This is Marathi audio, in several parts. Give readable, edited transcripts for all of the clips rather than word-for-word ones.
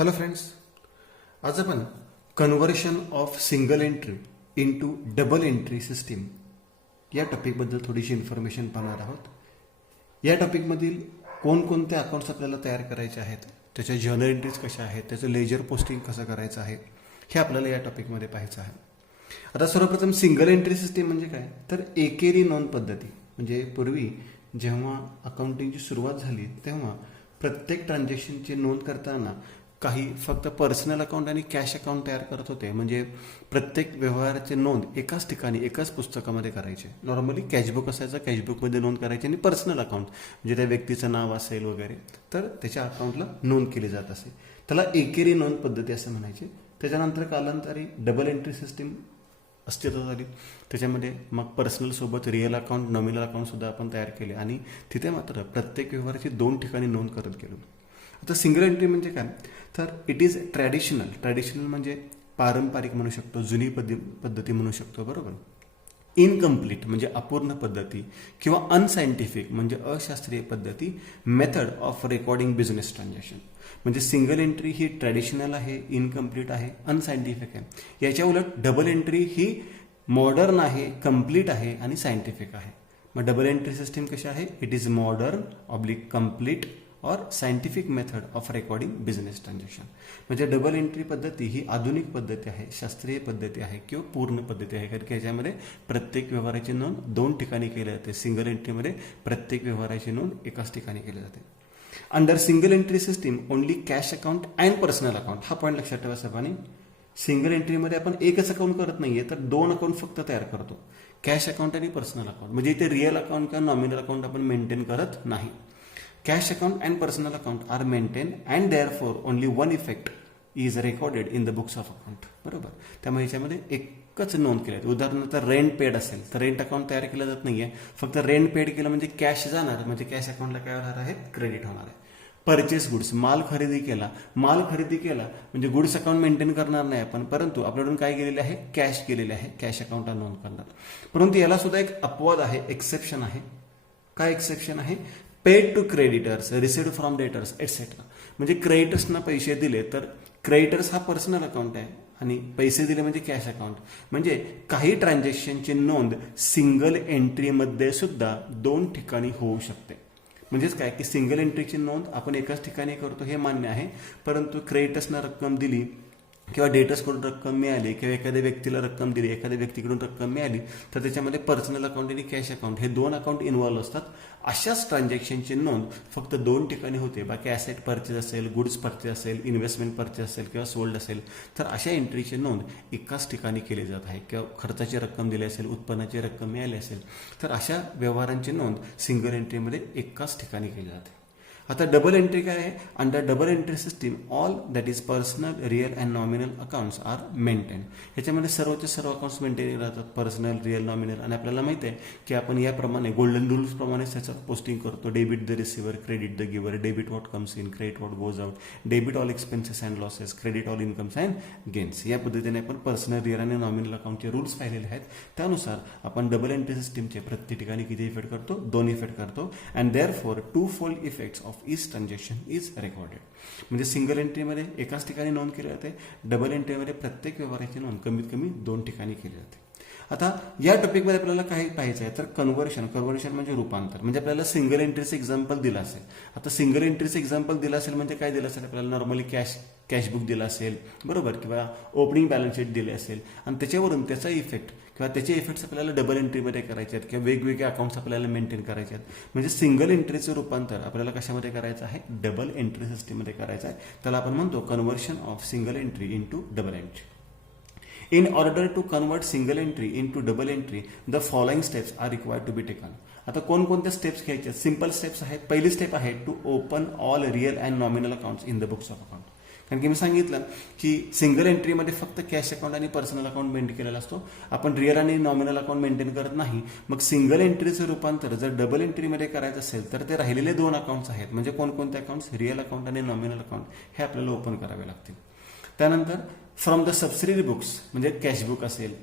हॅलो फ्रेंड्स, आज आपण conversion of single entry into double entry system या टॉपिकबद्दल थोडीशी इन्फॉर्मेशन पाहणार आहोत. या टॉपिकमधील कोणकोणते अकाउंट्स आपल्याला तयार करायचे आहेत, त्याच्या जर्नल एंट्रीज कशा आहेत, त्याचं लेजर पोस्टिंग कसं करायचं आहे, हे आपल्याला या टॉपिकमध्ये पाहायचं आहे. आता सर्वप्रथम सिंगल एंट्री सिस्टीम म्हणजे काय, तर एकेरी नोंद पद्धती. म्हणजे पूर्वी जेव्हा अकाउंटिंगची सुरुवात झाली तेव्हा प्रत्येक ट्रान्झॅक्शनची नोंद करताना काही फक्त पर्सनल अकाउंट आणि कॅश अकाउंट तयार करत होते. म्हणजे प्रत्येक व्यवहाराची नोंद एकाच ठिकाणी एकाच पुस्तकामध्ये करायचे. नॉर्मली कॅशबुक असायचं, कॅशबुकमध्ये नोंद करायची आणि पर्सनल अकाउंट म्हणजे त्या व्यक्तीचं नाव असेल वगैरे तर त्याच्या अकाउंटला नोंद केली जात असे. त्याला एकेरी नोंद पद्धती असं म्हणायचे. त्याच्यानंतर कालांतरी डबल एंट्री सिस्टीम अस्तित्वात आली. त्याच्यामध्ये मग पर्सनल सोबत रिअल अकाउंट, नॉमिनल अकाउंट सुद्धा आपण तयार केले आणि तिथे मात्र प्रत्येक व्यवहाराची 2 ठिकाणी नोंद करत गेलो. आता सिंगल एंट्री म्हणजे काय, तर इट इज ट्रॅडिशनल म्हणजे पारंपरिक म्हणू शकतो, जुनी पद्धती म्हणू शकतो, बरोबर. इनकम्प्लीट म्हणजे अपूर्ण पद्धती किंवा अनसायंटिफिक म्हणजे अशास्त्रीय पद्धती, method of recording business transaction. म्हणजे सिंगल एंट्री ही ट्रॅडिशनल आहे, इनकम्प्लीट आहे, अनसायंटिफिक आहे. याच्या उलट डबल एंट्री ही मॉडर्न आहे, कम्प्लीट आहे आणि सायंटिफिक आहे. मग डबल एंट्री सिस्टीम कशी आहे, it is modern oblique complete और scientific method of recording business transaction. म्हणजे डबल एंट्री पद्धती ही आधुनिक पद्धती आहे, शास्त्रीय पद्धती आहे किंवा पूर्ण पद्धती आहे. कारण की याच्यामध्ये प्रत्येक व्यवहाराची नोंद 2 ठिकाणी केली जाते. सिंगल एंट्रीमध्ये प्रत्येक व्यवहाराची नोंद एकाच ठिकाणी केली जाते. Under single entry system only cash account and personal account, हा पॉईंट लक्षात ठेवा सर्वांनी. सिंगल एंट्रीमध्ये आपण एकच अकाउंट करत नाहीये, तर 2 अकाउंट फक्त तयार करतो, कॅश अकाउंट आणि पर्सनल अकाउंट. म्हणजे इथे रिअल अकाउंट किंवा नॉमिनल अकाउंट आपण मेंटेन करत नाही. Cash account and personal account are maintained and therefore only one effect is recorded in the books of account. बरोबर. त्यामुळे याच्यामध्ये एकच नोंद केली आहे. उदाहरणार्थ रेंट पेड असेल तर रेंट अकाउंट तयार केलं जात नाहीये. फक्त रेंट पेड केलं म्हणजे कॅश जाणार, म्हणजे कॅश अकाउंटला काय होणार आहे, क्रेडिट होणार आहे. परचेस गुड्स, माल खरेदी केला म्हणजे गुड्स अकाउंट मेंटेन करणार नाही आपण, परंतु आपल्याकडून काय केलेले आहे, कॅश केलेले आहे, कॅश अकाउंटला नोंद करणार. परंतु याला सुद्धा एक अपवाद आहे, एक्सेप्शन आहे. काय एक्सेप्शन आहे, paid to creditors, received from debtors etcetera. म्हणजे क्रेडिटर्सना पैसे दिले तर क्रेडिटर्स हा पर्सनल अकाउंट आहे आणि पैसे दिले म्हणजे कॅश अकाउंट. म्हणजे काही ट्रान्झॅक्शनची नोंद सिंगल एंट्रीमध्ये सुद्धा 2 ठिकाणी होऊ शकते. म्हणजेच काय की सिंगल एंट्रीची नोंद आपण एकाच ठिकाणी करतो हे मान्य आहे, परंतु क्रेडिटर्सना रक्कम दिली किंवा डेटर्सकडून रक्कम मिळाली किंवा एखाद्या व्यक्तीला रक्कम दिली, एखाद्या व्यक्तीकडून रक्कम मिळाली तर त्याच्यामध्ये पर्सनल अकाउंट आणि कॅश अकाउंट हे 2 अकाउंट इन्व्हॉल्व्ह असतात. अशाच ट्रान्झॅक्शनची नोंद फक्त 2 ठिकाणी होते. बाकी ॲसेट परचेस असेल, गुड्स परचेस असेल, इन्व्हेस्टमेंट परचेस असेल किंवा सोल्ड असेल तर अशा एंट्रीची नोंद एकाच ठिकाणी केली जात आहे. किंवा खर्चाची रक्कम दिली असेल, उत्पन्नाची रक्कम मिळाली असेल तर अशा व्यवहारांची नोंद सिंगल एंट्रीमध्ये एकाच ठिकाणी केली जाते. आता डबल एंट्री काय आहे, under double entry system all that is personal, real and nominal accounts are maintain. याच्यामध्ये सर्वचे सर्व अकाउंट्स मेंटेन राहतात, पर्सनल, रिअल, नॉमिनल. आणि आपल्याला माहिती आहे की आपण याप्रमाणे गोल्डन रूल्स प्रमाणे त्याचं पोस्टिंग करतो. Debit the receiver, credit the giver, debit what comes in, credit what goes out, debit all expenses and losses, credit all incomes and gains. या पद्धतीने आपण पर्सनल, रिअल आणि नॉमिनल अकाउंटचे रूल्स पाहिलेले आहेत. त्यानुसार आपण डबल एंट्री सिस्टीमचे प्रत्येक ठिकाणी किती इफेक्ट करतो, 2 इफेक्ट करतो. And therefore 2 fold effects of each transaction is recorded. म्हणजे सिंगल एंट्रीमध्ये एकाच ठिकाणी नोंद केली जाते, डबल एंट्रीमध्ये प्रत्येक व्यवहाराची नोंद कमीत कमी 2 ठिकाणी केली जाते. आता या टॉपिकमध्ये आपल्याला काय पाहायचं आहे, तर कन्व्हर्शन म्हणजे रूपांतर. म्हणजे आपल्याला सिंगल एंट्रीचं एक्झाम्पल दिलं असेल. आता सिंगल एंट्रीचं एक्झाम्पल दिलं असेल म्हणजे काय दिलं असेल, आपल्याला नॉर्मली कॅशबुक दिलं असेल, बरोबर, किंवा ओपनिंग बॅलन्स शीट दिले असेल आणि त्याच्यावरून त्याचा इफेक्ट किंवा त्याचे इफेक्ट्स आपल्याला डबल एंट्रीमध्ये करायचे आहेत किंवा वेगवेगळे अकाउंट्स आपल्याला मेंटेन करायचे आहेत. म्हणजे सिंगल एंट्रीचं रूपांतर आपल्याला कशामध्ये करायचं आहे, डबल एंट्री सिस्टीममध्ये करायचं आहे. त्याला आपण म्हणतो conversion of single entry into double entry. In order to convert single entry into double entry, the following steps are required to be taken. आता कोणकोणत्या स्टेप्स घ्यायच्या, सिंपल स्टेप्स आहेत. पहिली स्टेप आहे to open all real and nominal accounts in the books of account. कारण की मी सांगितलं की सिंगल एंट्रीमध्ये फक्त कॅश अकाउंट आणि पर्सनल अकाउंट मेंटेन केलेला असतो, आपण रिअल आणि नॉमिनल अकाउंट मेंटेन करत नाही. मग सिंगल एंट्रीचं रूपांतर जर डबल एंट्रीमध्ये करायचं असेल तर ते राहिलेले 2 अकाउंट्स आहेत. म्हणजे कोणकोणते अकाउंट्स, रिअल अकाउंट आणि नॉमिनल अकाउंट हे आपल्याला ओपन करावे लागतील. त्यानंतर फ्रॉम द सबसिडरी बुक्स म्हणजे कॅशबुक असेल,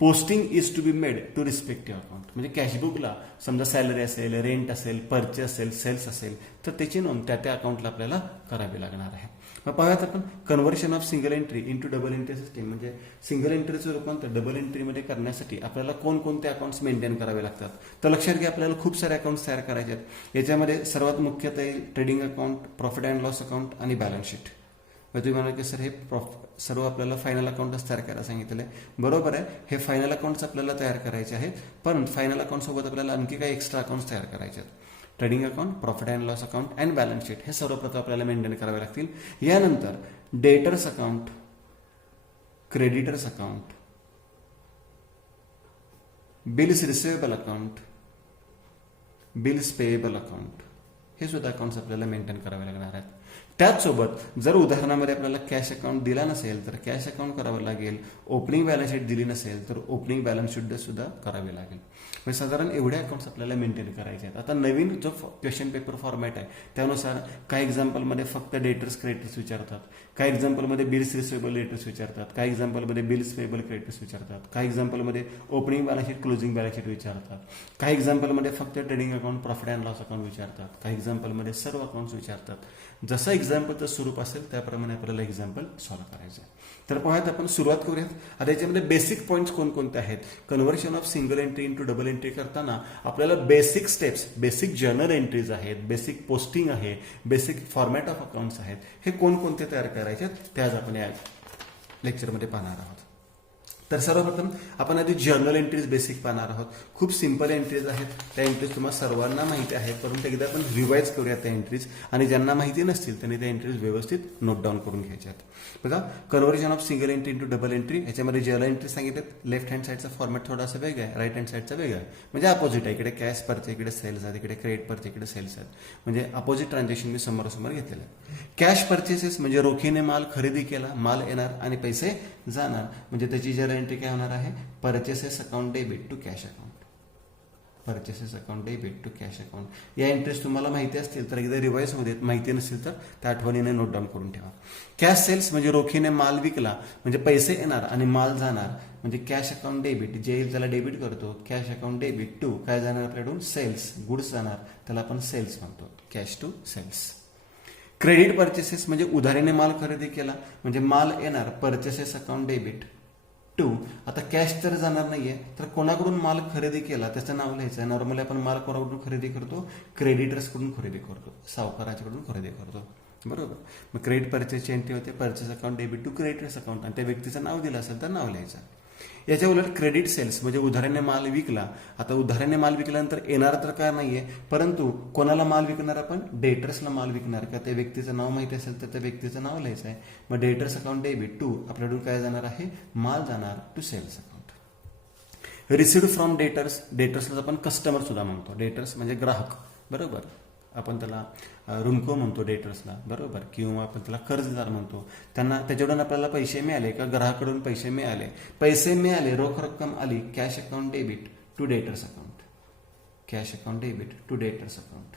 posting is to be made to respective account. म्हणजे कॅशबुकला समजा सॅलरी असेल, रेंट असेल, परचेस असेल, सेल्स असेल तर त्याची नोंद त्या अकाउंटला आपल्याला करावी लागणार आहे. मग पाहूयात आपण conversion of single entry into double entry system. म्हणजे सिंगल एंट्रीचं रूपांतर डबल एंट्रीमध्ये करण्यासाठी आपल्याला कोणकोणते अकाउंट्स मेंटेन करावे लागतात. तर लक्षात घ्या, आपल्याला खूप सारे अकाउंट्स तयार करायचे आहेत. याच्यामध्ये सर्वात मुख्यतः येईल trading account, profit and loss account आणि बॅलन्स शीट. मग तुम्ही म्हणाल की सर हे सर्व आपल्याला फायनल अकाउंटच तयार करायला सांगितलं आहे. बरोबर आहे, हे फायनल अकाउंट्स आपल्याला तयार करायचे आहेत, पण फायनल अकाउंटसोबत आपल्याला आणखी काही एक्स्ट्रा अकाउंट्स तयार करायचे आहेत. Trading account, profit and loss account and balance sheet हे सर्वप्रथम आपल्याला मेंटेन करावे लागतील. यानंतर debtors account, creditors account, bills receivable account, bills payable account हे सुद्धा अकाउंट्स आपल्याला मेंटेन करावे लागणार आहेत. त्याचसोबत जर उदाहरणामध्ये आपल्याला कॅश अकाउंट दिला नसेल तर कॅश अकाउंट करावं लागेल. ओपनिंग बॅलन्स शीट दिली नसेल तर ओपनिंग बॅलन्स शीट सुद्धा करावी लागेल. म्हणजे साधारण एवढे अकाउंट्स आपल्याला मेंटेन करायचे आहेत. आता नवीन जो क्वेश्चन पेपर फॉर्मॅट आहे त्यानुसार काही एक्झाम्पलमध्ये फक्त डेटर्स क्रेडिटर्स विचारतात, काही एक्झाम्पलमध्ये बिल्स रिसिवेबल डेटर्स विचारतात, काही एक्झाम्पलमध्ये बिल्स पेएबल क्रेडिटर्स विचारतात, काही एक्झाम्पलमध्ये opening balance sheet, closing balance sheet विचारतात, काही एक्झाम्पलमध्ये फक्त trading account, profit and loss account विचारतात, काही एक्झाम्पलमध्ये सर्व अकाउंट्स विचारतात. जसं एक्झाम्पलचं स्वरूप असेल त्याप्रमाणे आपल्याला एक्झाम्पल सॉल्व्ह करायचं आहे. तर पाहूयात आपण, सुरुवात करूयात. आता याच्यामध्ये बेसिक पॉईंट्स कोणकोणते आहेत. Conversion of single entry into double entry करताना आपल्याला basic steps, basic journal entries आहेत, बेसिक पोस्टिंग आहे, बेसिक फॉर्मॅट ऑफ अकाउंट्स आहेत, हे कोणकोणते तयार करायचे ते आज आपण या लेक्चरमध्ये पाहणार आहोत. तर सर्वप्रथम आपण आधी जर्नल एंट्रीज बेसिक पाहणार आहोत. खूप सिंपल एंट्रीज आहेत, त्या एंट्रीज तुम्हाला सर्वांना माहिती आहे, परंतु एकदा आपण रिवाइज करूया त्या एंट्रीज, आणि ज्यांना माहिती नसतील त्यांनी त्या एंट्रीज व्यवस्थित नोट डाऊन करून घ्यायच्या आहेत. बघा, conversion of single entry into double entry, याच्यामध्ये जर्नल एंट्री सांगितलं. लेफ्ट हँड साईडचा फॉर्मॅट थोडासा वेगळा आहे, राईट हँड साईडचा वेगळा आहे. म्हणजे अपोजिट आहे, इकडे कॅश परचे, इकडे सेल्स आहेत, इकडे क्रेडिट परचे, इकडे सेल्स आहेत. म्हणजे अपोजिट ट्रान्झॅक्शन मी समोरासमोर घेतलेलं आहे. कॅश परचेसेस म्हणजे रोखीने माल खरेदी केला, माल येणार आणि पैसे जाणार, म्हणजे त्याची जर्नल एंट्री काय होणार आहे, purchases account debit to cash account. Purchases account debit to cash account या एंट्रीज तुम्हाला माहिती असतील तर एकदा रिवाइज होऊ देत, माहिती नसेल तर त्या आठवणीने नोट डाऊन करून ठेवा. कॅश सेल्स म्हणजे रोखीने माल विकला, म्हणजे पैसे येणार आणि माल जाणार, म्हणजे कॅश अकाउंट डेबिट, जे येईल त्याला डेबिट करतो. कॅश अकाउंट डेबिट टू काय जाणार आपल्याकडून, सेल्स, गुड्स जाणार, त्याला आपण सेल्स म्हणतो, cash to sales. Credit purchases म्हणजे उधारीने माल खरेदी केला, म्हणजे माल येणार, परचेसेस अकाउंट डेबिट टू. आता कॅश तर जाणार नाहीये, तर कोणाकडून माल खरेदी केला त्याचं नाव लिहायचं. नॉर्मली आपण माल कोणाकडून खरेदी करतो, क्रेडिटर्स कडून खरेदी करतो, सावकाराच्याकडून खरेदी करतो. बरोबर. मग क्रेडिट परचेसची एंट्री होते, purchase account debit to creditors account, आणि त्या व्यक्तीचं नाव दिलं असेल तर नाव लिहायचं. याच्या उलट क्रेडिट सेल्स म्हणजे उधाराने माल विकला. आता उधाराने माल विकल्यानंतर येणार तर काय नाहीये, परंतु कोणाला माल विकणार आपण, डेटर्सला माल विकणार. का त्या व्यक्तीचं नाव माहिती असेल तर त्या व्यक्तीचं नाव लिहायचं आहे. मग डेटर्स अकाउंट डेबिट टू आपल्याकडून काय जाणार आहे, माल जाणार to sales account. Received from debtors, डेटर्सला आपण कस्टमर सुद्धा म्हणतो. डेटर्स म्हणजे ग्राहक, बरोबर. आपण त्याला रुमको म्हणतो डेटर्सला, बरोबर, किंवा आपण त्याला कर्जदार म्हणतो. त्यांना त्याच्याकडून आपल्याला पैसे मिळाले का, ग्राहकाकडून पैसे मिळाले, पैसे मिळाले, रोख रक्कम आली, cash account debit to debtors account, cash account debit to debtors account.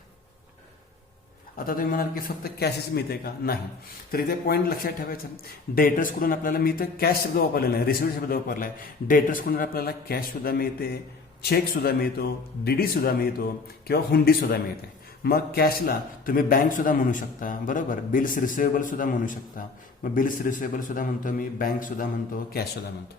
आता तुम्ही म्हणाल की फक्त कॅशच मिळते का, नाही. तर इथे पॉईंट लक्षात ठेवायचं, डेटर्स कडून आपल्याला मिळतं, कॅश शब्द वापरलेला नाही, रिसिव्ड शब्द वापरलाय. डेटर्स कडून आपल्याला कॅश सुद्धा मिळते, चेक सुद्धा मिळतो, डीडी सुद्धा मिळतो, किंवा हुंडी सुद्धा मिळते. मग कॅशला तुम्ही बँक सुद्धा म्हणू शकता, बरोबर. बिल्स रिसिवेबल सुद्धा म्हणू शकता. मग बिल्स रिसिवेबल सुद्धा म्हणतो मी, बँक सुद्धा म्हणतो, कॅश सुद्धा म्हणतो.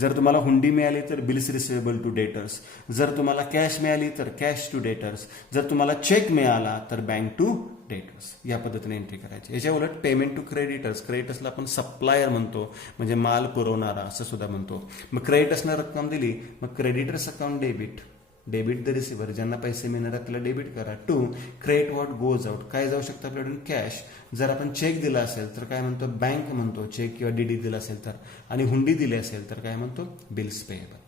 जर तुम्हाला हुंडी मिळाली तर बिल्स रिसिवेबल टू डेटर्स, जर तुम्हाला कॅश मिळाली तर कॅश टू डेटर्स, जर तुम्हाला चेक मिळाला तर बँक टू डेटर्स. या पद्धतीने एंट्री करायची. याच्या उलट पेमेंट टू क्रेडिटर्स, क्रेडिटर्सला आपण सप्लायर म्हणतो, म्हणजे माल पुरवणारा असं सुद्धा म्हणतो. मग क्रेडिटर्सना रक्कम दिली, मग creditors account debit, debit the receiver, ज्यांना पैसे मिळणार आहेत त्याला डेबिट करा, to credit what goes out, काय जाऊ शकतं आपल्याकडून, कॅश. जर आपण चेक दिला असेल तर काय म्हणतो, बँक म्हणतो, चेक किंवा डीडी दिला असेल तर, आणि हुंडी दिली असेल तर काय म्हणतो, बिल्स पेएबल.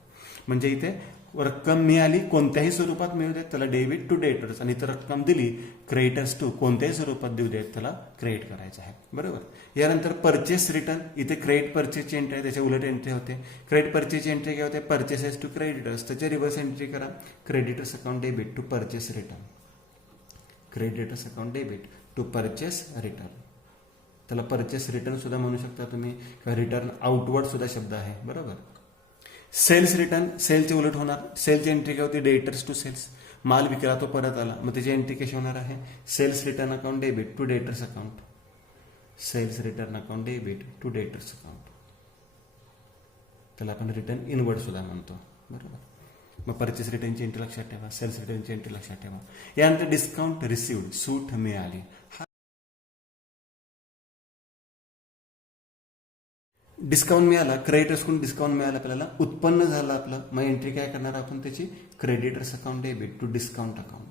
म्हणजे इथे रक्कम मिळाली कोणत्याही स्वरूपात मिळू देत त्याला डेबिट टू डेटर्स, आणि इतर रक्कम दिली क्रेडिटर्स टू कोणत्याही स्वरूपात देऊ देत त्याला क्रेडिट करायचं आहे, बरोबर. यानंतर परचेस रिटर्न, इथे क्रेडिट परचेसची एंट्री आहे, त्याच्या उलट एंट्री होते. क्रेडिट परचेसची एंट्री काय होते, परचेसेस टू क्रेडिटर्स, त्याच्या रिव्हर्स एंट्री करा, creditors account debit to purchase return, creditors account debit to purchase return. त्याला परचेस रिटर्न सुद्धा म्हणू शकता तुम्ही, किंवा रिटर्न आउटवर्ड सुद्धा शब्द आहे, बरोबर. सेल्स रिटर्न, सेलचे उलट होणार, सेलची एंट्री काय होती, डेटर्स टू सेल्स, माल विकला तो परत आला, मग त्याची एंट्री कशी होणार आहे, sales return account debit to debtors account. Sales return account debit to debtors account. त्याला आपण रिटर्न इनवर्ड सुद्धा म्हणतो. बरोबर. मग परचेस रिटर्नची एंट्री लक्षात ठेवा, सेल्स रिटर्नची एंट्री लक्षात ठेवा. यानंतर डिस्काउंट रिसिव्ड, सूट मिळाली. डिस्काउंट मिळाला, क्रेडिटर्सकडून डिस्काउंट मिळाला, आपल्याला उत्पन्न झालं आपलं. मग एंट्री काय करणार आपण त्याची, creditors account debit to discount account.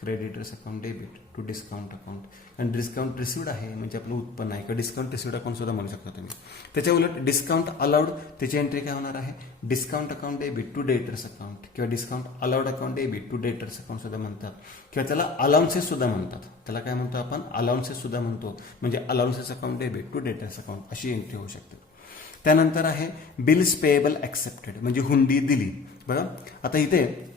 Creditors account debit to discount account. आणि डिस्काउंट रिसिव्ड आहे म्हणजे आपलं उत्पन्न आहे, किंवा डिस्काउंट रिसिव्ड अकाउंट सुद्धा म्हणू शकता तुम्ही. त्याच्या उलट डिस्काउंट अलाउड, त्याची एंट्री काय होणार आहे, discount account debit to debtors account, किंवा discount allowed account debit to debtors account सुद्धा म्हणतात, किंवा त्याला अलाउन्सेस सुद्धा म्हणतात. त्याला काय म्हणतो आपण, अलाउन्सेस सुद्धा म्हणतो. म्हणजे allowances account debit to debtors account अशी एंट्री होऊ शकते. त्यानंतर आहे बिल्स पेएबल ऍक्सेप्टेड, म्हणजे हुंडी दिली. बघा आता इथे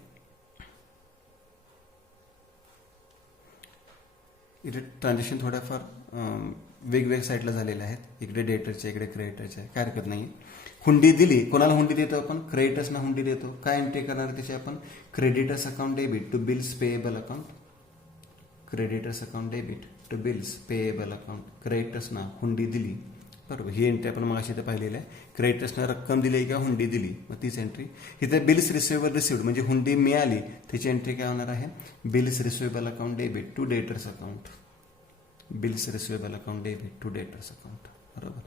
ट्रान्झॅक्शन थोड्याफार वेगवेगळ्या साईडला झालेले आहेत. इकडे डेटरचे, इकडे क्रेडिटरचे, काय हरकत नाही. हुंडी दिली, कोणाला हुंडी देतो आपण, क्रेडिटर्सना हुंडी देतो. काय एंट्री करणार त्याची आपण, creditors account debit to bills payable account. Creditors account debit to bills payable account. क्रेडिटर्सना हुंडी दिली. बरोबर. ही एंट्री आपण मगाशी इथे पाहिलेली आहे. क्रेडिटर्सना रक्कम दिली किंवा हुंडी दिली, मग तीच एंट्री. इथे बिल्स रिसिवेबल रिसिव्ड, म्हणजे हुंडी मिळाली, त्याची एंट्री काय होणार आहे, bills receivable account debit to debtors account. Bills receivable account debit to debtors account. बरोबर.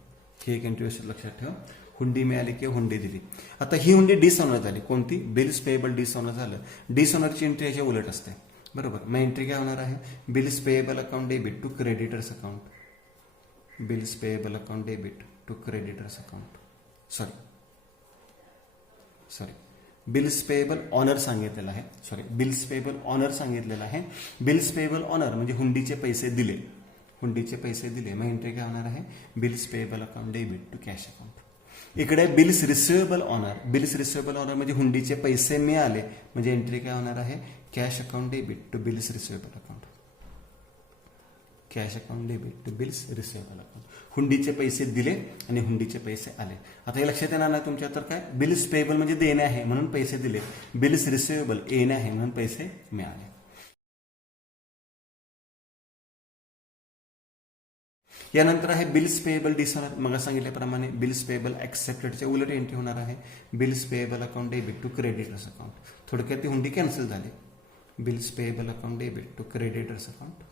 ही एक एंट्री लक्षात ठेवा, हुंडी मिळाली किंवा हुंडी दिली. आता ही हुंडी डिसऑनर झाली, कोणती, बिल्स पेएबल डिसऑनर झालं. डिसऑनरची एंट्री याच्या उलट असते. बरोबर. मग एंट्री काय होणार आहे, bills payable account debit to creditors account. Bills payable account debit to creditors account. Sorry bills payable honour सांगितलेलं आहे. बिल्स पेएबल ऑनर सांगितलेलं आहे. बिल्स पेएबल ऑनर म्हणजे हुंडीचे पैसे दिले, हुंडीचे पैसे दिले. मग एंट्री काय होणार आहे, bills payable account debit to cash account. इकडे bills receivable honour, bills receivable honour म्हणजे हुंडीचे पैसे मिळाले, म्हणजे एंट्री काय होणार आहे, cash account debit to bills receivable account. Cash account debit to bills receivable account. हुंडीचे पैसे दिले आणि हुंडीचे पैसे आले. आता हे लक्षात येणार नाही तुमच्या, तर काय, बिल्स पेएबल म्हणजे देणे आहे म्हणून पैसे दिले, बिल्स रिसिवेबल येणे आहे म्हणून पैसे मिळाले. यानंतर आहे बिल्स पेएबल डिसऑनर. मग सांगितल्याप्रमाणे बिल्स पेएबल ऍक्सेप्टेडच्या उलट एंट्री होणार आहे, bills payable account debit to creditors account. थोडक्यात ती हुंडी कॅन्सल झाली. Bills payable account debit to creditors account.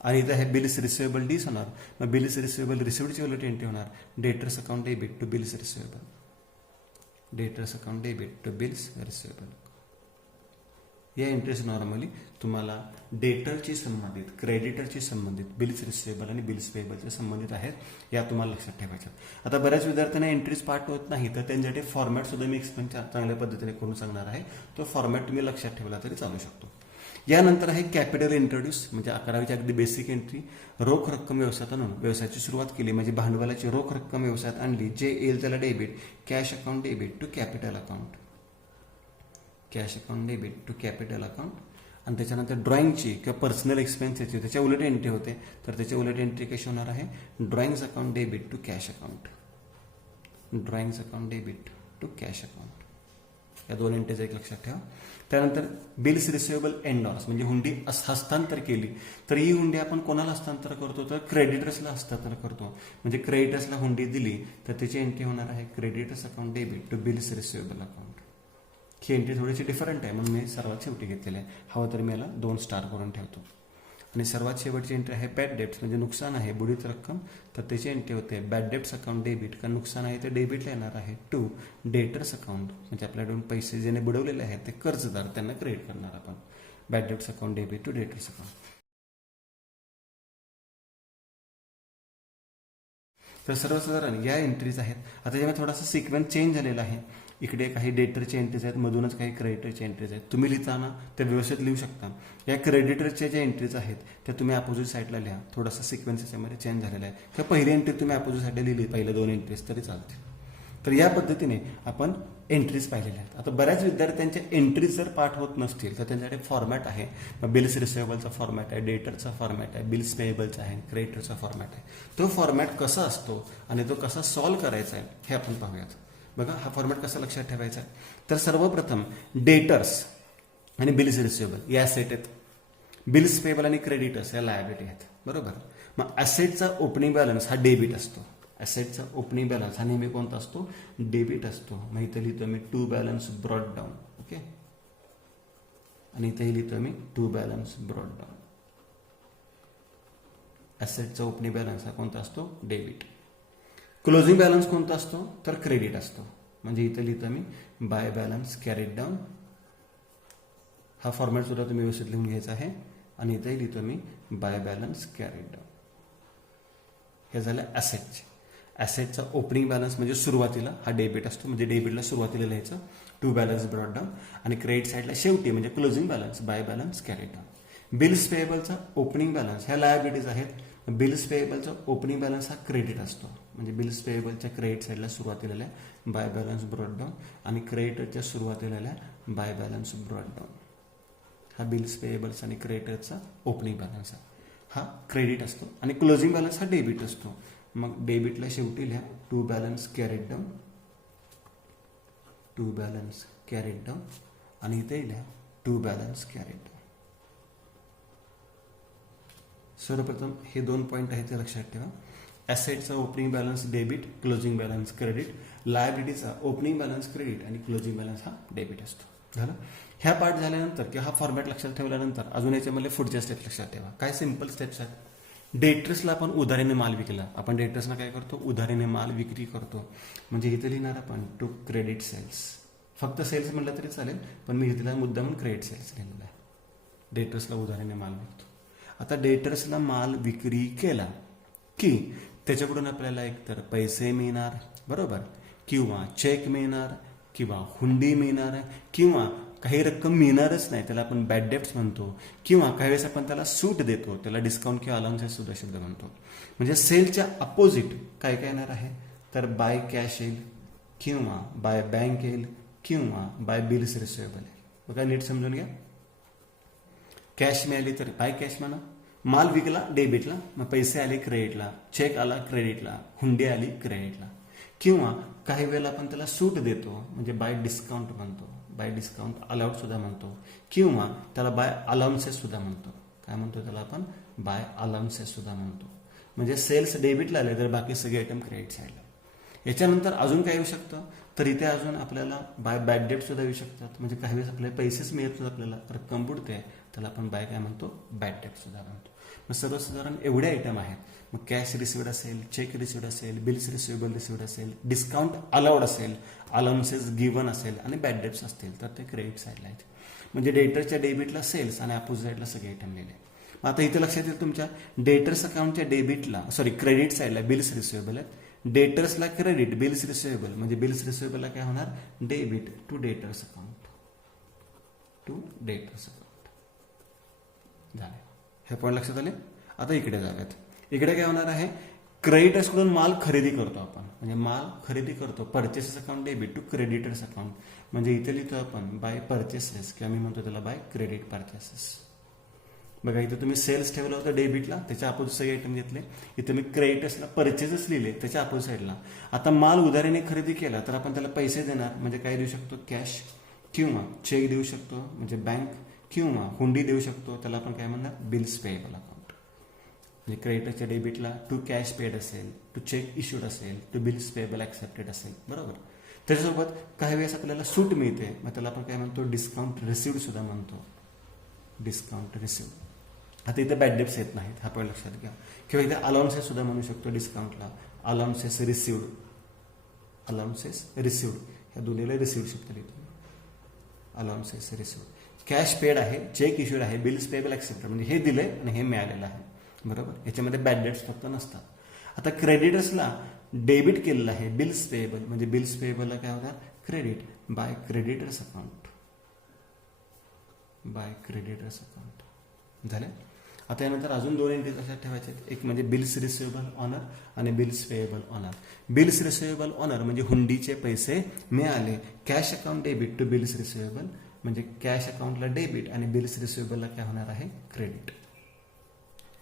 आणि इथं आहे बिल्स रिसिवेबल डिसऑनर. मग बिल्स रिसिवेबल रिसिव्डची उलट एंट्री होणार, debtors account debit to bills receivable. Debtors account debit to bills receivable. या एंट्रीज नॉर्मली तुम्हाला डेटरची संबंधित, क्रेडिटरची संबंधित, बिल्स रिसिवेबल आणि बिल्स पेएबलचे संबंधित आहेत, या तुम्हाला लक्षात ठेवायच्या. आता बऱ्याच विद्यार्थ्यांना एंट्रीज पाठ होत नाही, तर त्यांच्यासाठी फॉर्मॅट सुद्धा मी एक्सप्लेन चांगल्या पद्धतीने करून सांगणार आहे. तो फॉर्मॅट तुम्ही लक्षात ठेवला तरी चालू शकतो. यानंतर आहे कॅपिटल इंट्रोड्यूस, म्हणजे 11वीची अगदी बेसिक एंट्री. रोख रक्कम व्यवसायात आणून व्यवसायाची सुरुवात केली, म्हणजे भांडवलाची रोख रक्कम व्यवसायात आणली, जे येईल त्याला debit, cash account debit to capital account. Cash account debit to capital account. आणि त्याच्यानंतर ड्रॉइंगची किंवा पर्सनल एक्सपेन्सेसची त्याच्या उलट एंट्री होते, तर त्याच्या उलट एंट्री कशी होणार आहे, drawings account debit to cash account. Drawings account debit to cash account. या दोन एंट्रीज एक लक्षात ठेवा. त्यानंतर बिल्स रिसिवेबल एंडॉर्स, म्हणजे हुंडी हस्तांतर केली, तर ही हुंडी आपण कोणाला हस्तांतर करतो, तर क्रेडिटर्सला हस्तांतर करतो. म्हणजे क्रेडिटर्सला हुंडी दिली तर त्याची एंट्री होणार आहे, creditors account debit to bills receivable account. ही एंट्री थोडीशी डिफरंट आहे म्हणून मी सर्वात शेवटी घेतलेली आहे. हवं तर मी याला 2 स्टार करून ठेवतो. आणि सर्वात शेवटची एंट्री आहे बॅड डेब्ट्स, म्हणजे नुकसान आहे, बुडीत रक्कम, तर त्याची एंट्री होते बॅड डेब्ट्स अकाउंट डेबिट, कारण नुकसान आहे ते डेबिटला येणार आहे, टू डेटर्स अकाउंट, म्हणजे आपल्याकडून पैसे ज्याने बुडवलेले आहेत ते कर्जदार, त्यांना क्रेडिट करणार आपण. Bad debts account debit to debtors account. तर सर्वसाधारण या एंट्रीज आहेत. आता जेव्हा थोडासा सिक्वेन्स चेंज झालेला आहे, इकडे काही डेटरचे एंट्रीज आहेत, मधूनच काही क्रेडिटरचे एंट्रीज आहेत. तुम्ही लिहिताना त्या व्यवस्थित लिहू शकता. या क्रेडिटरच्या ज्या एंट्रीज आहेत त्या तुम्ही अपोजिट साईडला लिहा. थोडासा सिक्वेन्स याच्यामध्ये चेंज झालेला आहे, किंवा पहिली एंट्री तुम्ही अपोजिट साईडला लिहिली, पहिल्या 2 एंट्रीज तरी चालते. तर या पद्धतीने आपण एंट्रीज पाहिलेल्या आहेत. आता बऱ्याच विद्यार्थ्यांच्या एंट्रीज जर पाठ होत नसतील तर त्यांच्याकडे फॉर्मॅट आहे. बिल्स रिसिवेबलचा फॉर्मॅट आहे, डेटरचा फॉर्मॅट आहे, बिल्स पेएबलचा आहे, क्रेडिटरचा फॉर्मॅट आहे. तो फॉर्मॅट कसा असतो आणि तो कसा सॉल्व्ह करायचा आहे हे आपण पाहूयात. बघा हा फॉर्मॅट कसा लक्षात ठेवायचा आहे. तर सर्वप्रथम डेटर्स आणि बिल्स रिसिवेबल या सेट आहेत, बिल्स पेएबल आणि क्रेडिटर्स या लायबिलिटी आहेत. बरोबर. मग ॲसेटचा ओपनिंग बॅलन्स हा डेबिट असतो. ॲसेटचा ओपनिंग बॅलन्स हा नेहमी कोणता असतो? डेबिट असतो. मग इथं लिहितो मी to balance brought down. Okay, आणि इथेही लिहितो मी टू बॅलन्स ब्रॉड डाऊन. ॲसेटचा ओपनिंग बॅलन्स हा कोणता असतो? डेबिट. क्लोजिंग बॅलन्स कोणता असतो? तर क्रेडिट असतो. म्हणजे इथं लिहितो मी बाय बॅलन्स कॅरीड डाऊन. हा फॉर्मॅट सुद्धा तुम्ही व्यवस्थित लिहून घ्यायचा आहे. आणि इथेही लिहितो मी बाय बॅलन्स कॅरीड डाऊन. हे झालं ॲसेटचे. ॲसेटचा ओपनिंग बॅलन्स म्हणजे सुरुवातीला हा डेबिट असतो, म्हणजे डेबिटला सुरुवातीला लिहायचं टू बॅलन्स ब्रॉड डाऊन, आणि क्रेडिट साईडला शेवटी म्हणजे closing balance by balance carried down. Bills पेएबलचा ओपनिंग बॅलन्स ह्या लायबिलिटीज आहेत. बिल्स पेएबलचा ओपनिंग बॅलन्स हा क्रेडिट असतो, म्हणजे बिल्स पेएबलच्या क्रेडिट साईडला सुरुवातीला बाय बॅलन्स ब्रॉड डाऊन, आणि क्रेडिटरच्या सुरुवातीला बाय बॅलन्स ब्रॉड डाऊन. हा बिल्स पेएबल्स आणि क्रेडिटरचा ओपनिंग बॅलन्स हा क्रेडिट असतो, आणि क्लोजिंग बॅलन्स हा डेबिट असतो. मग डेबिटला शेवटी लिहा to balance carried down, to balance carried down, आणि इथे लिहा टू बॅलन्स कॅरीड डाऊन. सर्वप्रथम हे 2 पॉईंट आहेत ते लक्षात ठेवा. ॲसेटचा opening balance debit, closing balance credit. लायबिलिटीचा ओपनिंग बॅलन्स क्रेडिट आणि क्लोजिंग बॅलन्स हा डेबिट असतो. झालं. ह्या पार्ट झाल्यानंतर किंवा हा फॉर्मॅट लक्षात ठेवल्यानंतर अजून याच्यामध्ये पुढच्या स्टेप लक्षात ठेवा. काय सिंपल स्टेप्स आहेत. डेटर्सला आपण उधारीने माल विकला. आपण डेटर्सला काय करतो? उधारीने माल विक्री करतो. म्हणजे इथे लिहिणार आपण टू क्रेडिट सेल्स. फक्त सेल्स म्हटलं तरी चालेल, पण मी इथला मुद्दा म्हणून क्रेडिट सेल्स लिहिलेला आहे. डेटर्सला उधारीने माल विकतो. आता डेटर्सला माल विक्री केला की त्याच्याकडून आपल्याला एकतर पैसे मिळणार, बरोबर, किंवा चेक मिळणार, किंवा हुंडी मिळणार, किंवा काही रक्कम मिळणारच नाही, त्याला आपण बॅड डेब्ट्स म्हणतो, किंवा काही वेळेस आपण त्याला सूट देतो, त्याला डिस्काउंट किंवा अलाउन्सेस सुद्धा शब्द म्हणतो. म्हणजे सेलच्या अपोजिट काय काय येणार आहे? तर बाय कॅश येईल, किंवा बाय बँक येईल, किंवा बाय बिल्स रिसिवेबल येईल. बघा नीट समजून घ्या. कॅश मिळाली तर बाय कॅश म्हणा, माल विकला डेबिटला, मग पैसे आले क्रेडिटला, चेक आला क्रेडिटला, हुंडी आली क्रेडिटला, किंवा काही वेळेला आपण त्याला सूट देतो म्हणजे बाय डिस्काउंट म्हणतो, बाय डिस्काउंट अलाउड सुद्धा म्हणतो, किंवा त्याला बाय अलाउन्सेस सुद्धा म्हणतो. काय म्हणतो त्याला आपण? बाय अलाउन्सेस सुद्धा म्हणतो. म्हणजे सेल्स डेबिटला आले तर बाकी सगळे आयटम क्रेडिट साईडला. याच्यानंतर अजून काय येऊ शकतं? तर इथे अजून आपल्याला बाय बॅड डेट सुद्धा येऊ शकतात. म्हणजे काही वेळेस आपल्याला पैसेच मिळत नाही, आपल्याला रक्कम बुडते, त्याला आपण बाय काय म्हणतो? बॅड डेट सुद्धा म्हणतो. मग सर्वसाधारण एवढे आयटम आहेत. मग कॅश रिसिव्ड असेल, चेक रिसिव्ड असेल, बिल्स रिसिवेबल रिसिव्ड असेल, डिस्काउंट अलाउड असेल, अलाउन्सेस गिवन असेल, आणि बॅड डेट्स असतील तर ते क्रेडिट साईडला आहेत. म्हणजे डेटरच्या डेबिटला सेल्स आणि अपोजिट साईडला सगळे आयटम लिहिले. मग आता इथे लक्षात येईल तुमच्या डेटर्स अकाउंटच्या डेबिटला क्रेडिट साईडला बिल्स रिसिवेबल आहेत, डेटर्सला क्रेडिट, बिल्स रिसिवेबल, म्हणजे बिल्स रिसिवेबलला काय होणार? Debit to debtors account, to debtors account. झाले. हे पॉईंट लक्षात आले. आता इकडे जाऊयात. इकडे काय होणार आहे? क्रेडिटर्सकडून माल खरेदी करतो आपण, म्हणजे माल खरेदी करतो, purchases account debit to creditors account. म्हणजे इथे लिहितो आपण बाय परचेसेस, किंवा मी म्हणतो त्याला बाय क्रेडिट परचेसेस. बघा इथे तुम्ही सेल्स ठेवलं होतं डेबिटला, त्याच्या अपोजिट सगळे आयटम घेतले. इथे मी क्रेडिटर्सला परचेसेस लिहिले, त्याच्या अपोजिट साईडला. आता माल उधारीने खरेदी केला तर आपण त्याला पैसे देणार, म्हणजे काय देऊ शकतो? कॅश, किंवा चेक देऊ शकतो म्हणजे बँक, किंवा हुंडी देऊ शकतो, त्याला आपण काय म्हणणार? Bills payable account. म्हणजे क्रेडिटरच्या डेबिटला टू कॅश पेड असेल, टू चेक इश्यूड असेल, टू बिल्स पेएबल ॲक्सेप्टेड असेल, बरोबर. त्याच्यासोबत काही वेळेस आपल्याला सूट मिळते, मग त्याला आपण काय म्हणतो? डिस्काउंट रिसिव्ड सुद्धा म्हणतो, डिस्काउंट रिसिव्ड. आता इथे बॅड डेट्स येत नाहीत, हा पॉईंट लक्षात घ्या. किंवा इथे अलाउन्सेस सुद्धा म्हणू शकतो डिस्काउंटला, अलाउन्सेस रिसिव्ड, अलाउन्सेस रिसिव्ड, ह्या दोन्हीला रिसिव्ड शब्द लिहितो. Allowances received. कॅश पेड आहे, चेक इश्यूड आहे, बिल्स पेएबल ॲक्सेप्टेड, म्हणजे हे दिलंय आणि हे मिळालेलं आहे, बरोबर. याच्यामध्ये बॅड डेट्स फक्त नसतात. आता क्रेडिटर्सला डेबिट केलेलं आहे, बिल्स पेएबल, म्हणजे बिल्स पेएबलला काय होणार? Credit by creditors account, by creditors account. झाले. आता यानंतर अजून 2 एंट्रीज लक्षात ठेवायचे आहेत. एक म्हणजे बिल्स रिसिवेबल ऑनर आणि bills payable honour. Bills receivable honour म्हणजे हुंडीचे पैसे मिळाले, cash account debit to bills receivable, म्हणजे कॅश अकाउंटला डेबिट आणि बिल्स रिसिवेबलला काय होणार आहे? क्रेडिट.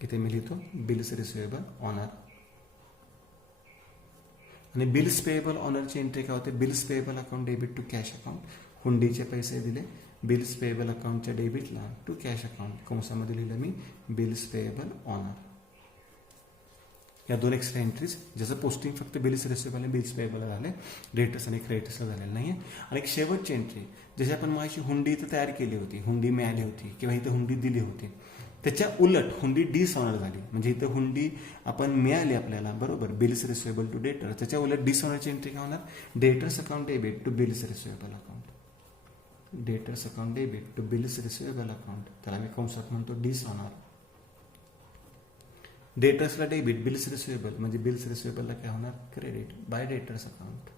इथे मी लिहितो बिल्स रिसिवेबल ऑनर. आणि बिल्स पेएबल ऑनरची एंट्री काय होते? Bills payable account debit to cash account, हुंडीचे पैसे दिले बिल्स पेएबल अकाउंटच्या डेबिटला टू कॅश अकाउंट, कंसामध्ये लिहिलं मी बिल्स पेएबल ऑनर. या 2 एक्स्ट्रा एंट्रीज, ज्याचं पोस्टिंग फक्त बिल्स रिसिवेबल आणि बिल्स पेएबल झाले, डेटर्स आणि क्रेडिटर्सला झालेलं नाही. आणि एक शेवटची एंट्री, जशी आपण माझी हुंडी इथं तयार केली होती, हुंडी मिळाली होती किंवा इथं हुंडी दिली होती, त्याच्या उलट हुंडी डिसऑनर झाली. म्हणजे इथं हुंडी आपण मिळाली आपल्याला, बरोबर, बिल्स रिसिवेबल टू डेटर, त्याच्या उलट डिसऑनरची एंट्री काय होणार, debtors account debit to bills receivable account. Debtors account debit to bills receivable account, त्याला मी कंसात म्हणतो डिसऑनर. डेटर्सला डेबिट, बिल्स रिसिवेबल, म्हणजे बिल्स रिसिवेबलला काय होणार, क्रेडिट बाय डेटर्स अकाउंट,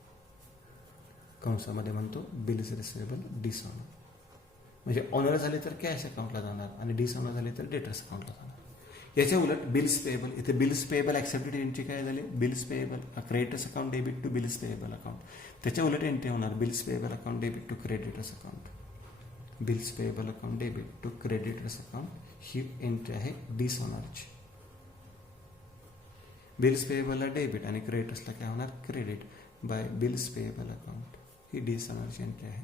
कंसामध्ये म्हणतो बिल्स रिसिवेबल डिसऑनर. म्हणजे ऑनर झाले तर कॅश अकाउंटला जाणार आणि डिसऑनर झाले तर डेटर्स अकाउंटला जाणार. याच्या उलट बिल्स पेएबल, इथे बिल्स पेएबल ऍक्सेप्टेड एंट्री काय झाली, bills payable creditors account debit to bills payable account. त्याच्या उलट एंट्री होणार bills payable account debit to creditors account. Bills payable account debit to creditors account ही एंट्री आहे डिसऑनरची. बिल्स पेएबलला डेबिट आणि क्रेडिटर्सला काय होणार, credit by bills payable account, ही डिसऑनरची एंट्री आहे.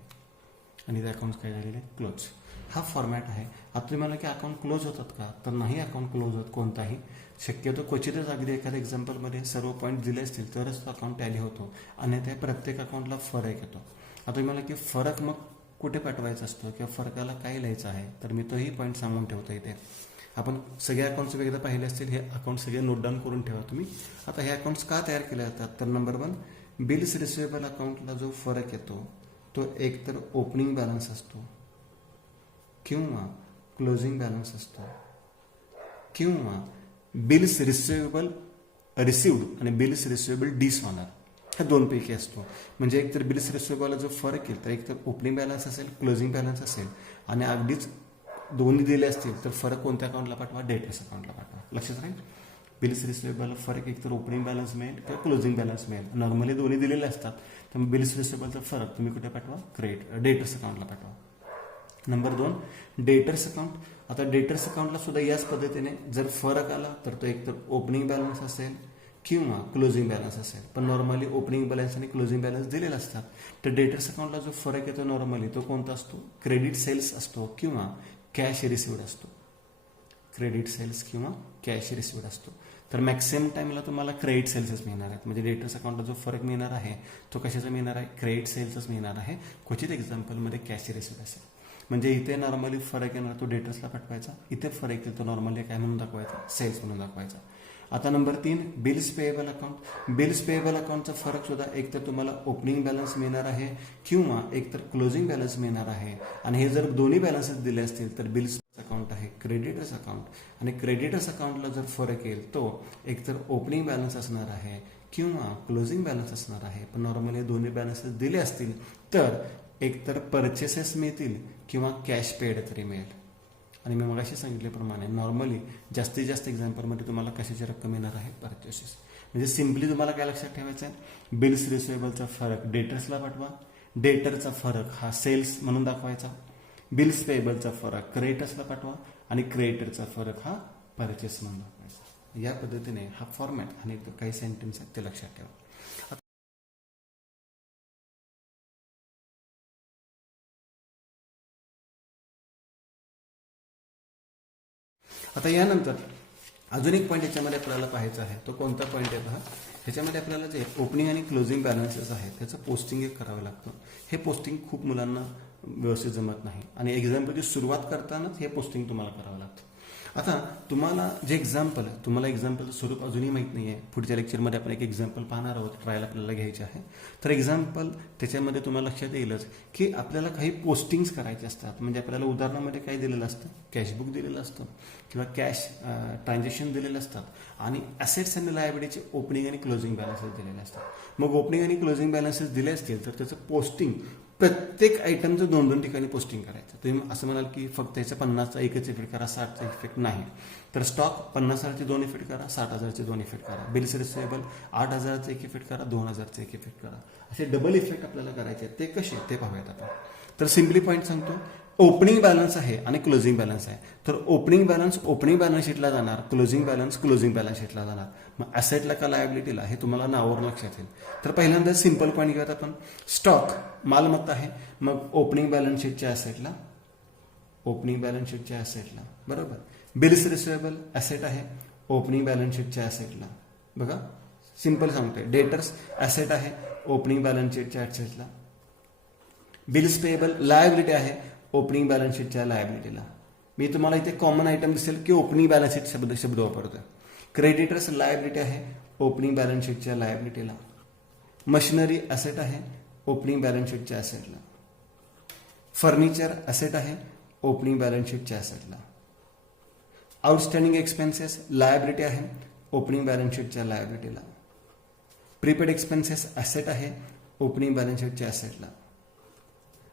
आणि ते अकाउंट काय झालेले, क्लोज. हा फॉर्मॅट आहे. आता तुम्ही मला की अकाउंट क्लोज होतात का, तर नाही अकाउंट क्लोज होत कोणताही. शक्यतो क्वचितच अगदी एखाद्या एक्झाम्पलमध्ये सर्व पॉईंट दिले असतील तरच तो अकाउंट टॅली होतो आणि त्या प्रत्येक अकाउंटला फरक येतो. आता तुम्ही मला की फरक मग कुठे पाठवायचा असतो किंवा फरकाला काय लिहायचं आहे, तर मी तोही पॉईंट सांगून ठेवतो इथे. आपण सगळे अकाउंट्स एकदा पाहिले असतील, हे अकाउंट सगळे नोट डाऊन करून ठेवा तुम्ही. आता हे अकाउंट्स का तयार केले जातात, तर नंबर 1, बिल्स रिसिवेबल अकाउंटला जो फरक येतो तो एक तर ओपनिंग बॅलन्स असतो किंवा क्लोजिंग बॅलन्स असतो किंवा बिल्स रिसिवेबल रिसिव्ड आणि बिल्स रिसिवेबल डिसऑनर, ह्या 2 पैकी असतो. म्हणजे एकतर बिल्स रिसिवेबलला जो फरक येईल तर एकतर ओपनिंग बॅलन्स असेल, क्लोजिंग बॅलन्स असेल, आणि अगदीच दोन्ही दिले असतील तर फरक कोणत्या अकाउंटला पाठवा, डेटर्स अकाउंटला पाठवा. लक्षात राहील. बिल्स रिसिवेबल फरक एकतर ओपनिंग बॅलन्स मिळेल किंवा क्लोजिंग बॅलन्स मिळेल. नॉर्मली दोन्ही दिलेले असतात, तर बिल्स रिसिवेबलचा फरक तुम्ही कुठे पाठवा, डेटर्स अकाउंटला पाठवा. Number 2, debtors account. आता डेटर्स अकाउंटला सुद्धा याच पद्धतीने जर फरक आला तर तो एकतर ओपनिंग बॅलन्स असेल किंवा क्लोजिंग बॅलन्स असेल. पण नॉर्मली ओपनिंग बॅलन्स आणि क्लोजिंग बॅलन्स दिलेले असतात. तर डेटर्स अकाउंटला जो फरक येतो नॉर्मली तो कोणता असतो, क्रेडिट सेल्स असतो किंवा कॅश रिसिव्ड असतो. क्रेडिट सेल्स किंवा कॅश रिसिव्ड असतो. तर मॅक्सिमम टाइमला तुम्हाला क्रेडिट सेल्सच मिळणार आहेत. म्हणजे डेटर्स अकाउंटला जो फरक मिळणार आहे तो कशाचा मिळणार आहे, क्रेडिट सेल्सच मिळणार आहे. क्वचित एक्झाम्पलमध्ये कॅश रिसिव्ड असेल. म्हणजे इथे नॉर्मली फरक येणार तो डेटर्सला पाठवायचा, इथे फरक येतो तो नॉर्मली काय म्हणून दाखवायचा, सेल्स म्हणून दाखवायचा. आता number 3, bills payable account. Bills payable अकाउंटचा फरक सुद्धा एकतर तुम्हाला ओपनिंग बॅलन्स मिळणार आहे किंवा एकतर क्लोजिंग बॅलन्स मिळणार आहे. आणि हे जर दोन्ही बॅलन्सेस दिले असतील तर बिल्स अकाउंट आहे क्रेडिटर्स अकाउंट. आणि क्रेडिटर्स अकाउंटला जर फरक येईल तो एकतर ओपनिंग बॅलन्स असणार आहे किंवा क्लोजिंग बॅलन्स असणार आहे. पण नॉर्मली दोन्ही बॅलन्सेस दिले असतील तर एकतर परचेसेस मिळतील किंवा कॅश पेड तरी मिळेल. आणि मी मगाशी सांगितल्याप्रमाणे नॉर्मली जास्तीत जास्त एक्झाम्पलमध्ये तुम्हाला कशाची रक्कम येणार आहे, परचेसेस. म्हणजे सिम्पली तुम्हाला काय लक्षात ठेवायचं आहे, बिल्स रिसिवेबलचा फरक डेटर्सला पाठवा, डेटरचा फरक हा सेल्स म्हणून दाखवायचा, बिल्स पेएबलचा फरक क्रेडिटर्सला पाठवा आणि क्रेडिटरचा फरक हा परचेस म्हणून दाखवायचा. या पद्धतीने हा फॉर्मॅट आणि काही सेंटेन्स आहेत ते लक्षात ठेवा. आता यानंतर अजून एक पॉईंट याच्यामध्ये आपल्याला पाहायचा आहे. तो कोणता पॉईंट आहे पहा. ह्याच्यामध्ये आपल्याला जे ओपनिंग आणि क्लोजिंग बॅलन्सेस आहेत त्याचं पोस्टिंग एक करावं लागतं. हे पोस्टिंग खूप मुलांना व्यवस्थित जमत नाही आणि एक्झाम्पलची सुरुवात करतानाच हे पोस्टिंग तुम्हाला करावं लागतं. आता तुम्हाला जे तुम्हाला एक्झाम्पलचं स्वरूप अजूनही माहीत नाही आहे. पुढच्या लेक्चरमध्ये आपण एक एक्झाम्पल पाहणार आहोत, ट्रायल आपल्याला घ्यायचे आहे. तर एक्झाम्पल त्याच्यामध्ये तुम्हाला लक्षात येईलच की आपल्याला काही पोस्टिंग्स करायचे असतात. म्हणजे आपल्याला उदाहरणामध्ये काय दिलेलं असतं, कॅशबुक दिलेलं असतं किंवा कॅश ट्रान्झॅक्शन दिलेलं असतात आणि ॲसेट्स आणि लायबिलिटीचे ओपनिंग आणि क्लोजिंग बॅलन्सेस दिलेले असतात. मग ओपनिंग आणि क्लोजिंग बॅलन्सेस दिले असतील तर त्याचं पोस्टिंग प्रत्येक आयटमचं 2-2 ठिकाणी पोस्टिंग करायचं. तुम्ही असं म्हणाल की फक्त याचा 50चा एकच इफेक्ट करा, 60चा इफेक्ट नाही. तर स्टॉक 50,000चे 2 इफेक्ट करा, 60,000चे 2 इफेक्ट करा. बिल्स रिसिवेबल 8,000चे एक इफेक्ट करा, 2,000चे एक इफेक्ट करा. असे डबल इफेक्ट आपल्याला करायचे आहेत. ते कसे ते पाहूयात आपण. तर सिम्पली पॉईंट सांगतो, ओपनिंग बॅलन्स आहे आणि क्लोजिंग बॅलन्स आहे. तर ओपनिंग बॅलन्स शीटला जाणार, क्लोजिंग बॅलन्स शीटला जाणार. मग ॲसेटला का लायबिलिटीला हे तुम्हाला नावावर लक्षात येईल. तर पहिल्यांदा सिंपल पॉईंट घेऊयात आपण. स्टॉक मालमत्ता आहे, मग ओपनिंग बॅलन्स शीटच्या ॲसेटला बरोबर. बिल्स रिसिवेबल ॲसेट आहे, ओपनिंग बॅलन्स शीटच्या ॲसेटला बघा सिंपल सांगतोय, डेटर्स ॲसेट आहे ओपनिंग बॅलन्स शीटच्या ॲसेटला, बिल्स पेएबल लायबिलिटी आहे ओपनिंग बॅलन्स शीटच्या लायबिलिटीला. मी तुम्हाला इथे कॉमन आयटम दिसेल की ओपनिंग बॅलन्स शीट शब्द वापरतोय. क्रेडिटर्स लायबिलिटी आहे ओपनिंग बॅलन्स शीटच्या लायबिलिटीला, मशिनरी ॲसेट आहे ओपनिंग बॅलन्स शीटच्या ॲसेटला, फर्निचर ॲसेट आहे ओपनिंग बॅलन्स शीटच्या ॲसेटला, आउटस्टँडिंग एक्सपेन्सेस लायबिलिटी आहे ओपनिंग बॅलन्स शीटच्या लायबिलिटीला, प्रीपेड एक्सपेन्सेस ॲसेट आहे ओपनिंग बॅलन्स शीटच्या ॲसेटला,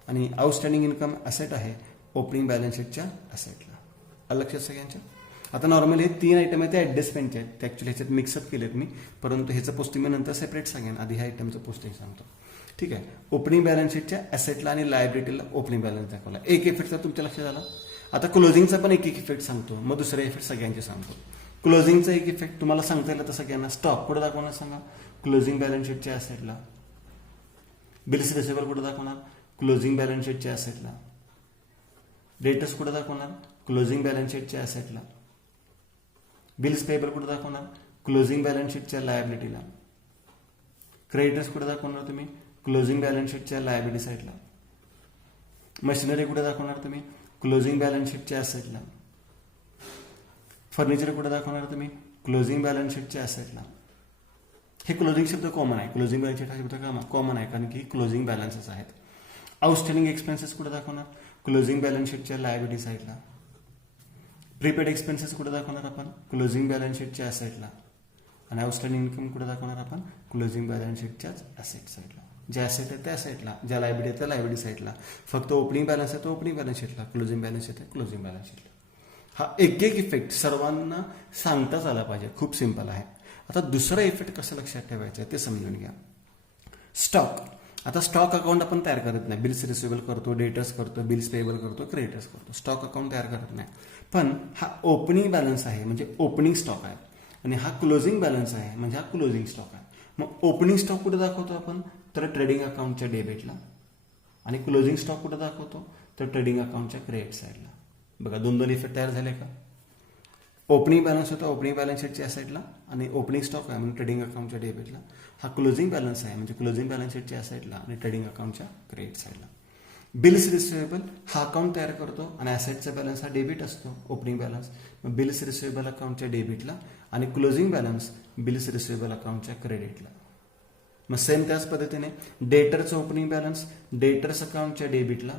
आणि आउटस्टँडिंग इन्कम ॲसेट आहे ओपनिंग बॅलन्स शीटच्या ॲसेटला. लक्षात सगळ्यांच्या. आता नॉर्मली हे 3 आयटम आहेत ते ॲडजस्टमेंटचे आहेत, ते ॲक्च्युली ह्याच्यात मिक्सअप केलेत मी, परंतु ह्याचं पोस्टिंग मी नंतर सेपरेट सांगेन, आधी ह्या आयटमचं पोस्टिंग सांगतो. ठीक आहे. ओपनिंग बॅलन्स शीटच्या ॲसेटला आणि लायबिलिटीला ओपनिंग बॅलन्स दाखवला. एक इफेक्टचा तुमच्या लक्षात आला. आता क्लोजिंगचा पण एक इफेक्ट सांगतो, मग दुसरा इफेक्ट सगळ्यांचे सांगतो. क्लोजिंगचा एक इफेक्ट तुम्हाला सांगता येईल तर सगळ्यांना. स्टॉक कुठं दाखवणार सांगा, क्लोजिंग बॅलन्स शीटच्या ॲसेटला. बिल्स रिसिवेबल कुठं दाखवणार, क्लोजिंग बॅलन्स शीटच्या ॲसेटला. डेटर्स कुठं दाखवणार, क्लोजिंग बॅलन्स शीटच्या ॲसेटला. बिल्स पेएबल कुठं दाखवणार, क्लोजिंग बॅलन्स शीटच्या लायबिलिटीला. क्रेडिटर्स कुठं दाखवणार तुम्ही, क्लोजिंग बॅलन्स शीटच्या लायबिलिटी साईडला. मशिनरी कुठे दाखवणार तुम्ही, क्लोजिंग बॅलन्स शीटच्या ॲसेटला. फर्निचर कुठे दाखवणार तुम्ही, क्लोजिंग बॅलन्स शीटच्या ॲसेटला. हे क्लोजिंग शब्द कॉमन आहे, क्लोजिंग बॅलन्स शीट हा शब्द कॉमन आहे कारण की क्लोजिंग बॅलन्सेस आहेत. आउटस्टँडिंग एक्सपेन्सेस कुठे दाखवणार, क्लोजिंग बॅलन्स शीटच्या लायबिलिटी साईडला. प्रीपेड एक्सपेन्सेस कुठे दाखवणार आपण, क्लोजिंग बॅलन्स शीटच्या ॲसेटला. आणि आउटस्टँडिंग इन्कम कुठे दाखवणार आपण, क्लोजिंग बॅलन्स शीटच्याच ॲसेट साईडला. जे ॲसेट आहे त्या साईडला, ज्या लायबिलिटी आहे त्या लायबिलिटी साईडला. फक्त ओपनिंग बॅलन्स आहे तो ओपनिंग बॅलन्स शीटला, क्लोजिंग बॅलन्स शीट आहे क्लोजिंग बॅलन्स शीटला. हा एक इफेक्ट सर्वांना सांगताच आला पाहिजे, खूप सिंपल आहे. आता दुसरा इफेक्ट कसं लक्षात ठेवायचं आहे ते समजून घ्या. स्टॉक. आता स्टॉक अकाउंट आपण तयार करत नाही, बिल्स रिसिवेबल करतो, डेटर्स करतो, बिल्स पेएबल करतो, क्रेडिटर्स करतो, स्टॉक अकाउंट तयार करत नाही. पण हा ओपनिंग बॅलन्स आहे म्हणजे ओपनिंग स्टॉक आहे, आणि हा क्लोजिंग बॅलन्स आहे म्हणजे हा क्लोजिंग स्टॉक आहे. मग ओपनिंग स्टॉक कुठे दाखवतो आपण, तर ट्रेडिंग अकाउंटच्या डेबिटला, आणि क्लोजिंग स्टॉक कुठे दाखवतो तर ट्रेडिंग अकाउंटच्या क्रेडिट साईडला. बघा दोन इफेक्ट तयार झाले का. ओपनिंग बॅलन्स होता ओपनिंग बॅलन्स शीटच्या साईडला, आणि ओपनिंग स्टॉक आहे म्हणजे ट्रेडिंग अकाउंटच्या डेबिटला. हा क्लोजिंग बॅलन्स आहे म्हणजे क्लोजिंग बॅलन्स शीटच्या साईडला आणि ट्रेडिंग अकाउंटच्या क्रेडिट साईडला. बिल्स रिसिवेबल हा अकाउंट तयार करतो आणि ॲसेटचा बॅलन्स हा डेबिट असतो, ओपनिंग बॅलन्स. मग बिल्स रिसिवेबल अकाउंटच्या डेबिटला आणि क्लोजिंग बॅलन्स बिल्स रिसिवेबल अकाउंटच्या क्रेडिटला. मग सेम त्याच पद्धतीने डेटरचं ओपनिंग बॅलन्स डेटर्स अकाउंटच्या डेबिटला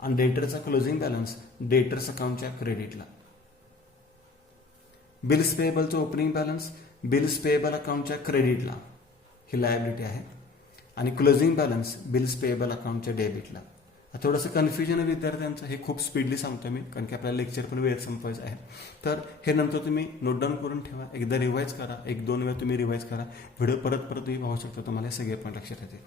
आणि डेटरचा क्लोजिंग बॅलन्स डेटर्स अकाउंटच्या क्रेडिटला. बिल्स पेएबलचं ओपनिंग बॅलन्स बिल्स पेएबल अकाउंटच्या क्रेडिटला, ही लायबिलिटी आहे, आणि क्लोजिंग बॅलन्स बिल्स पेएबल अकाउंटच्या डेबिटला. थोडंसं कन्फ्युजन आहे विद्यार्थ्यांचं, हे खूप स्पीडली सांगतो मी कारण की आपल्याला लेक्चर पण वेळेत संपवायचं आहे. तर हे नंतर तुम्ही नोट डाऊन करून ठेवा, एकदा रिवाईज करा, 1-2 वेळा तुम्ही रिवाईज करा, व्हिडिओ परत तुम्ही पाहू शकता, तुम्हाला सगळे पण लक्षात येते.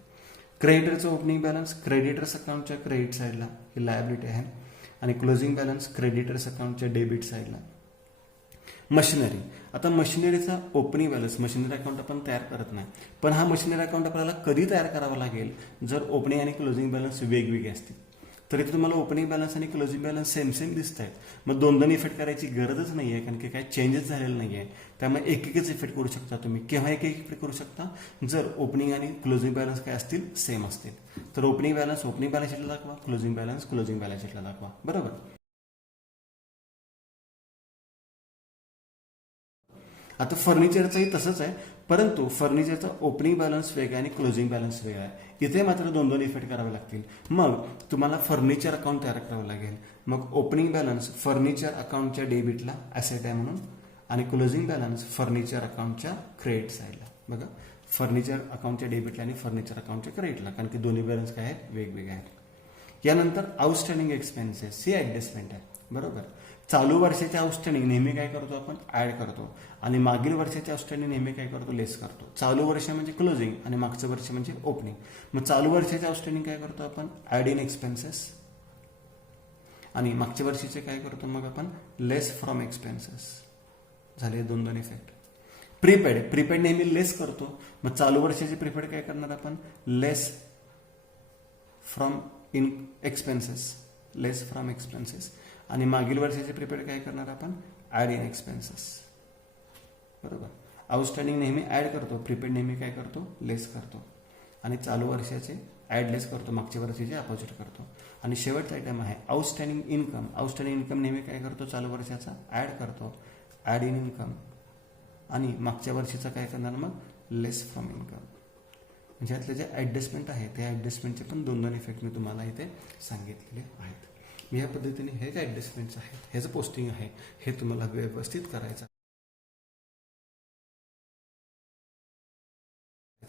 क्रेडिटरचं ओपनिंग बॅलन्स क्रेडिटर्स अकाउंटच्या क्रेडिट साईडला, ही लायबिलिटी आहे, आणि क्लोजिंग बॅलन्स क्रेडिटर्स अकाउंटच्या डेबिट साईडला. मशिनरी. आता मशिनरीचा ओपनिंग बॅलन्स मशिनरी अकाउंट आपण तयार करत नाही, पण हा मशिनरी अकाउंट आपल्याला कधी तयार करावा लागेल जर ओपनिंग आणि क्लोजिंग बॅलन्स वेगवेगळे असतील. तर इथे तुम्हाला ओपनिंग बॅलन्स आणि क्लोजिंग बॅलन्स सेम दिसत आहेत, मग दोन इफेक्ट करायची गरजच नाही आहे कारण की काय चेंजेस झालेलं नाही आहे. त्यामुळे एकच इफेक्ट करू शकता तुम्ही. केव्हा एक इफेक्ट करू शकता, जर ओपनिंग आणि क्लोजिंग बॅलन्स काय असतील सेम असतील. तर ओपनिंग बॅलन्स ओपनिंग बॅलन्स शीटला दाखवा, क्लोजिंग बॅलन्स क्लोजिंग बॅलन्स शीटला दाखवा. बरोबर. आता फर्निचरचंही तसंच आहे, परंतु फर्निचरचा ओपनिंग बॅलन्स वेगळा आणि क्लोजिंग बॅलन्स वेगळा आहे. इथे मात्र दोन इफेक्ट करावे लागतील. मग तुम्हाला फर्निचर अकाउंट तयार करावं लागेल. मग ओपनिंग बॅलन्स फर्निचर अकाउंटच्या डेबिटला ॲसेट आहे म्हणून, आणि क्लोजिंग बॅलन्स फर्निचर अकाउंटच्या क्रेडिट साईडला. बघा फर्निचर अकाउंटच्या डेबिटला आणि फर्निचर अकाउंटच्या क्रेडिटला, कारण की दोन्ही बॅलन्स काय आहेत वेगवेगळे आहेत. यानंतर आउटस्टँडिंग एक्सपेन्सेस ही ॲडजस्टमेंट आहे. बरोबर. चालू वर्षाच्या आउटस्टँडिंग नेहमी काय करतो आपण ॲड करतो, आणि मागील वर्षाच्या आउटस्टँडिंग नेहमी काय करतो लेस करतो. चालू वर्ष म्हणजे क्लोजिंग आणि मागचं वर्ष म्हणजे ओपनिंग. मग चालू वर्षाच्या आउटस्टँडिंग काय करतो आपण ॲड इन एक्सपेन्सेस, आणि मागच्या वर्षीचे काय करतो मग आपण लेस फ्रॉम एक्सपेन्सेस. झाले दोन इफेक्ट. प्रीपेड नेहमी लेस करतो, मग चालू वर्षाचे प्रीपेड काय करणार आपण less from in expenses, less from expenses, आणि मागील वर्षाचे प्रीपेड काय करणार आपण ॲड इन एक्सपेन्सेस. बरोबर. आउटस्टँडिंग नेहमी ॲड करतो, प्रीपेड नेहमी काय करतो, लेस करतो. आणि चालू वर्षाचे ॲड लेस करतो, मागच्या वर्षाचे अपोजिट करतो. आणि शेवटचा आयटम आहे आउटस्टँडिंग इन्कम. आउटस्टँडिंग इन्कम नेहमी काय करतो, चालू वर्षाचा ॲड करतो, ॲड इन इन्कम. आणि मागच्या वर्षीचा काय करणार मग, लेस फ्रॉम इन्कम. म्हणजे यातले जे ॲडजस्टमेंट आहे ते ॲडजस्टमेंटचे पण दोन इफेक्ट मी तुम्हाला इथे सांगितलेले आहेत. मी या पद्धतीने हे जे ॲडजस्टमेंट्स आहेत, हे जे पोस्टिंग आहे, हे तुम्हाला व्यवस्थित करायचं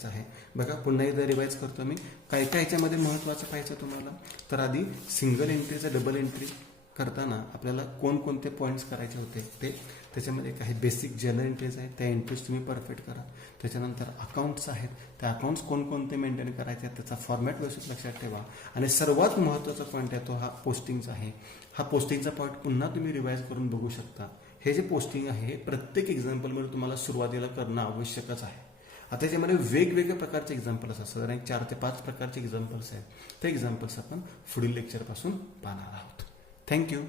आहे. बघा पुन्हा एकदा रिवाइज करतो मी. काय काय ह्याच्यामध्ये महत्त्वाचं पाहिजे तुम्हाला, तर आधी सिंगल एंट्रीचं डबल एंट्री करताना आपल्याला कोणकोणते पॉईंट्स करायचे होते ते. त्याच्यामध्ये काही बेसिक जनरल एंट्रीज आहेत, त्या एंट्रीज तुम्ही परफेक्ट करा. त्याच्यानंतर अकाउंट्स आहेत, त्या अकाउंट्स कोणकोणते मेंटेन करायचे आहेत त्याचा फॉर्मॅट व्यवस्थित लक्षात ठेवा. आणि सर्वात महत्त्वाचा पॉईंट आहे तो हा पोस्टिंगचा आहे. हा पोस्टिंगचा पॉईंट पुन्हा तुम्ही रिवाइज करून बघू शकता. हे जे पोस्टिंग आहे हे प्रत्येक एक्झाम्पलमध्ये तुम्हाला सुरुवातीला करणं आवश्यकच आहे. आता त्याच्यामध्ये वेगवेगळ्या प्रकारचे एक्झाम्पल्स असतात, साधारण 4 ते 5 प्रकारचे एक्झाम्पल्स आहेत. ते एक्झाम्पल्स आपण पुढील लेक्चरपासून पाहणार आहोत. थँक्यू.